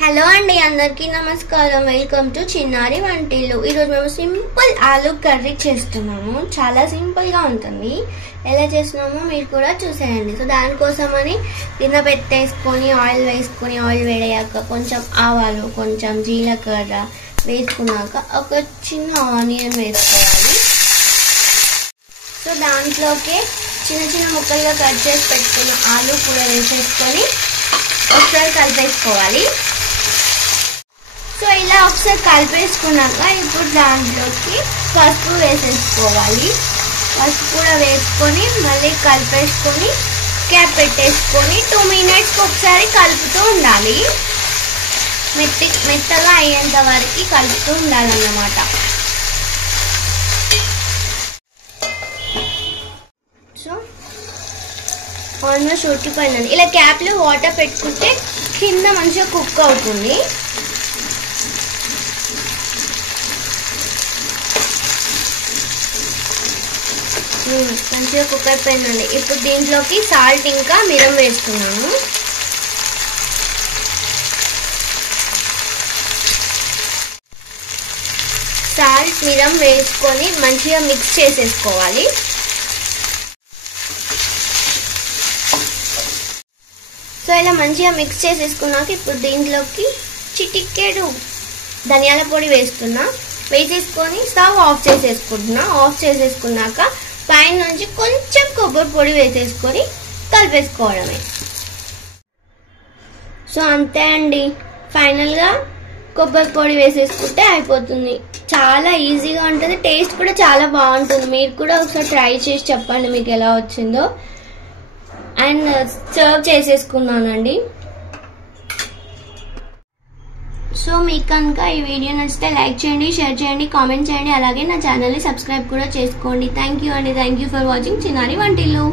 Hello అండి, అందరికీ నమస్కారం. వెల్కమ్ టు చిన్నారి వంటిల్లు. ఈరోజు మేము సింపుల్ ఆలూ కర్రీ చేస్తున్నాము. చాలా సింపుల్ గా ఉంటుంది. ఎలా చేస్తున్నామో మీరు కూడా చూసేయండి. సో దానికోసమని గిన్నె పెట్టేసుకొని ఆయిల్ వేసుకొని, ఆయిల్ వేడయ్యాక కొంచెం ఆవాలు, కొంచెం జీలకర్ర వేసుకున్నాక ఒక చిన్న ఆనియన్ వేసుకోవాలి. సో దాంట్లోకి చిన్న చిన్న ముక్కలుగా కట్ చేసి పెట్టుకున్న ఆలూ కూడా వేసేసుకొని ఒకసారి కలిపేసుకోవాలి. సో ఇలా ఒకసారి కలిపేసుకున్నాక ఇప్పుడు దాంట్లోకి పసుపు వేసేసుకోవాలి. పసుపు కూడా వేసుకొని మళ్ళీ కలిపేసుకొని క్యాప్ పెట్టేసుకొని 2 minutes ఒకసారి కలుపుతూ ఉండాలి. మెత్తగా అయ్యేంత వరకు కలుపుతూ ఉండాలన్నమాట. సో ఆల్మోస్ట్ ఉడికిపోయిందండి. ఇలా క్యాప్లో వాటర్ పెట్టుకుంటే కింద మంచిగా కుక్ అవుతుంది. మంచిగా కుక్ అయిపోయిందండి. ఇప్పుడు దీంట్లోకి సాల్ట్ ఇంకా మిరం వేసుకున్నాము. సాల్ట్ మిరం వేసుకొని మంచిగా మిక్స్ చేసేసుకోవాలి. సో ఇలా మంచిగా మిక్స్ చేసేసుకున్నాక ఇప్పుడు దీంట్లోకి చిటికెడు ధనియాల పొడి వేసేసుకొని స్టవ్ ఆఫ్ చేసేసుకుంటున్నా. ఆఫ్ చేసేసుకున్నాక పైన నుంచి కొంచెం కొబ్బరి పొడి వేసేసుకొని కలిపేసుకోవడమే. సో అంతే అండి, ఫైనల్గా కొబ్బరి పొడి వేసేసుకుంటే అయిపోతుంది. చాలా ఈజీగా ఉంటుంది, టేస్ట్ కూడా చాలా బాగుంటుంది. మీరు కూడా ఒకసారి ట్రై చేసి చెప్పండి మీకు ఎలా వచ్చిందో. And serve చేసేసుకున్నానండి. సో మీకు కనుక ఈ వీడియో నచ్చితే లైక్ చేయండి, షేర్ చేయండి, కామెంట్ చేయండి. అలాగే నా ఛానల్ని సబ్స్క్రైబ్ కూడా చేసుకోండి. థ్యాంక్ యూ అండి. థ్యాంక్ యూ ఫర్ వాచింగ్ చిన్నారి వంటిల్లు.